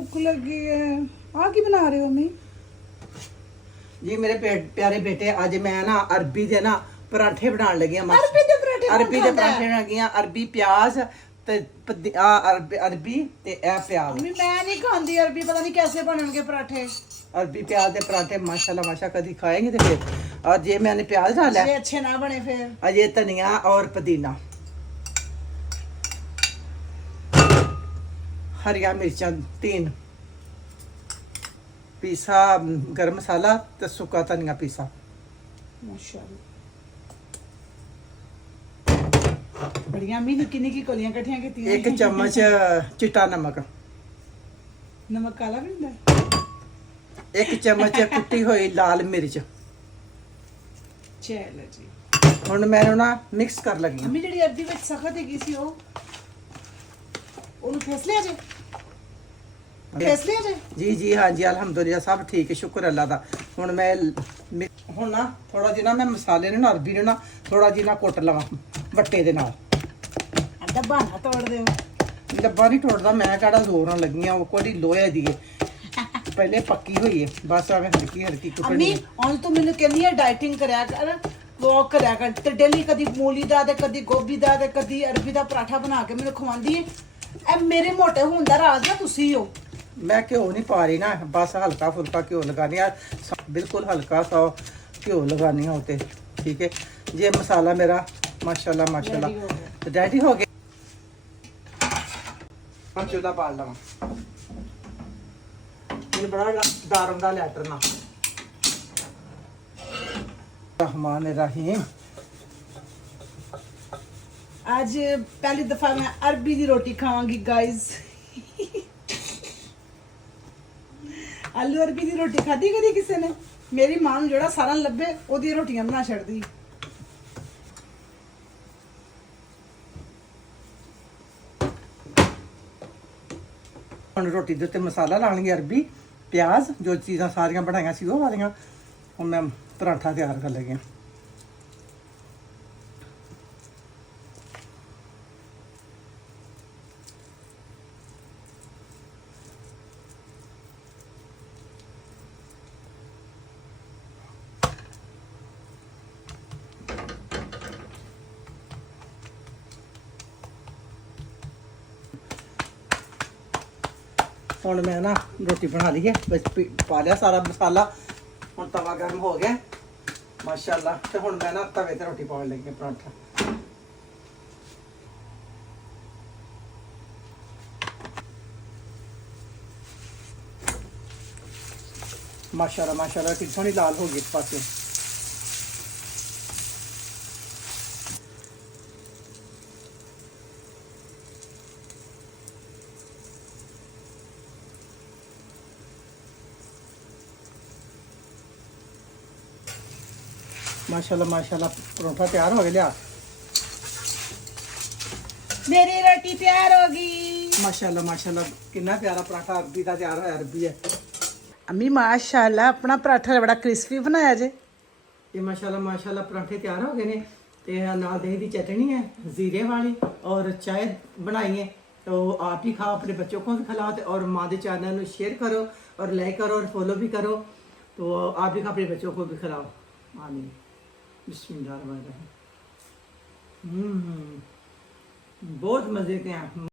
भूख लगी है। आ की बना रहे हो मम्मी? जी मेरे प्यारे बेटे आज मैं ना अरबी दे ना पराठे बनाने लगी हां। अरबी दे पराठे अरबी दे पराठे बनाने लगी हां। अरबी प्याज ते अरबी ते ए प्याज। मम्मी मैं नहीं खाती अरबी, पता नहीं कैसे बननगे पराठे। अरबी प्याज दे पराठे माशाल्लाह माशा कभी खाएंगे तो फिर। और ये मैंने प्याज डाला ये है, अच्छे ना बने फिर। और ये धनिया और पुदीना, हरिया मिर्चा 3 पीसा, गरम मसाला ते सुक्का धनिया पीसा। माशाल्लाह बढ़िया। मी निक्की निक्की कोलियां कट्ठियां कीती। 1 चम्मच चिट्टा नमक, नमक काला भी हुंदा है? 1 चम्मच कुटी हुई लाल मिर्च। चलो जी ਹੁਣ ਮੈਨੂੰ ਨਾ ਮਿਕਸ ਕਰ ਲਗੀ। मम्मी ਜਿਹੜੀ अरबी ਵਿੱਚ ਸਖਤ ਹੈਗੀ ਸੀ ਉਹਨੂੰ ਫੇਸ ਲਿਆ ਜੇ? ਫੇਸ ਲਿਆ ਜੇ? ਜੀ ਜੀ ਹਾਂ ਜੀ ਅਲਹਮਦੁਲਿਲਾ ਸਭ ਠੀਕ ਹੈ, ਸ਼ੁਕਰ ਅੱਲਾ ਦਾ। ਹੁਣ ਮੈਂ ਹੁਣ ਨਾ ਥੋੜਾ ਜਿਹਾ ਨਾ ਮੈਂ ਮਸਾਲੇ ਨੂੰ ਨਾ ਅਰਬੀ ਨੂੰ ਨਾ ਥੋੜਾ ਜਿਹਾ ਨਾ ਕੁੱਟ ਲਵਾਂ ਵੱਟੇ ਦੇ ਨਾਲ। ਡੱਬਾ ਨਾ ਤੋੜ ਦਿਓ। ਡੱਬਾ ਨਹੀਂ ਟੁੱਟਦਾ, ਮੈਂ ਕਿਹੜਾ ਜ਼ੋਰ ਨਾਲ ਲੱਗੀ ਆ। ਉਹ ਕੋਈ ਲੋਹੇ ਦੀ ਹੈ, ਪਹਿਲੇ ਪੱਕੀ ਹੋਈ ਹੈ, ਬਸ ਆਵੇਂ ਹਲਕੀ ਹਲਕੀ ਅੰਮੀ ਕੁੱਟਣੀ। ਹੁਣ ਤੂੰ ਮੈਨੂੰ ਕਹਿੰਦੀ ਹੈ ਡਾਈਟਿੰਗ ਕਰਿਆ ਕਰ, ਵਾਕ ਕਰਿਆ ਕਰ, ਤੇ ਡੇਲੀ ਕਦੀ ਮੂਲੀ ਦਾ ਤੇ ਕਦੀ ਗੋਭੀ ਦਾ ਤੇ ਕਦੀ ਅਰਬੀ ਦਾ ਪਰਾਠਾ ਬਣਾ ਕੇ ਮੈਨੂੰ ਖਵਾਉਂਦੀ ਹੈ। ਇਹ ਮੇਰੇ ਮੋਟੇ ਹੋਣ ਦਾ ਰਾਜ਼ ਨਾ ਤੁਸੀਂ ਹੋ। ਮੈਂ ਘਿਓ ਨਹੀਂ ਪਾ ਰਹੀ ਨਾ, ਬਸ ਹਲਕਾ ਫੁਲਕਾ ਘਿਓ ਲਗਾਨੀ ਆ, ਬਿਲਕੁਲ ਹਲਕਾ ਸਾ ਘਿਓ ਲਗਾਨੀ ਆ ਉਤੇ। ਠੀਕ ਹੈ ਜੀ। ਮਸਾਲਾ ਮੇਰਾ ਮਾਸ਼ਾਅੱਲਾ ਮਾਸ਼ਾਅੱਲਾ ਰੈਡੀ ਹੋ ਗਿਆ। ਹੁਣ ਚੁੱਲ੍ਹਾ ਬਾਲ ਲਵਾਂ। ਇਹ ਬੜਾ ਡਰ ਹੁੰਦਾ ਲੈਟਰ ਨਾ। रहमान रहीम। आज पहली दफा मैं अरबी की रोटी खावांगी गाइस। आलू अरबी की रोटी खाधी कदी किसी ने? मेरी मां नूं जेड़ा सारा लब्बे ओदी रोटियां बना छड़दी। ਹੁਣ ਰੋਟੀ ਦੇ ਉੱਤੇ ਮਸਾਲਾ ਲਾਣਗੇ, ਅਰਬੀ ਪਿਆਜ਼ ਜੋ ਚੀਜ਼ਾਂ ਸਾਰੀਆਂ ਬਣਾਈਆਂ ਸੀ ਉਹ ਵਾਲੀਆਂ। ਹੁਣ ਮੈਂ ਪਰਾਠਾ ਤਿਆਰ ਕਰ ਲਗੀ। ਹੁਣ ਮੈਂ ਨਾ ਰੋਟੀ ਬਣਾ ਲਈ ਹੈ, ਵਿੱਚ ਪਾ ਲਿਆ ਸਾਰਾ ਮਸਾਲਾ। ਹੁਣ ਤਵਾ ਗਰਮ ਹੋ ਗਿਆ ਮਾਸ਼ਾਅੱਲਾ, ਤੇ ਹੁਣ ਮੈਂ ਨਾ ਤਵੇ ਤੇ ਰੋਟੀ ਪਾਉਣ ਲੱਗੀ ਪਰਾਂਠਾ। ਮਾਸ਼ਾਅੱਲਾ ਮਾਸ਼ਾਅੱਲਾ ਕਿੰਨੀ ਸੋਹਣੀ ਲਾਲ ਹੋ ਗਈ ਇਸ ਪਾਸੇ। माशाल्लाह माशाल्लाह परोठा तैयार हो गया। मेरी रोटी तैयार होगी। माशाल्लाह माशाल्लाह कितना प्यारा पराठा अरबी का तैयार होया। अरबी है अम्मी माशाल्लाह अपना पराठा बड़ा क्रिस्पी बनाया जे। ये माशाल्लाह माशाल्लाह पराठे तैयार हो गए ने। ते नाल दही दी चटनी है जीरे वाली, और चाय बनाई है। तो आप भी खाओ, अपने बच्चों को भी खिलाओ, और माँ के चैनल को शेयर करो और लाइक करो और फॉलो भी करो। तो आप भी अपने बच्चों को भी खिलाओ। आमीन। बिस्मिल्लाहिर्रहमानिर्रहीम। बहुत मज़े के हैं।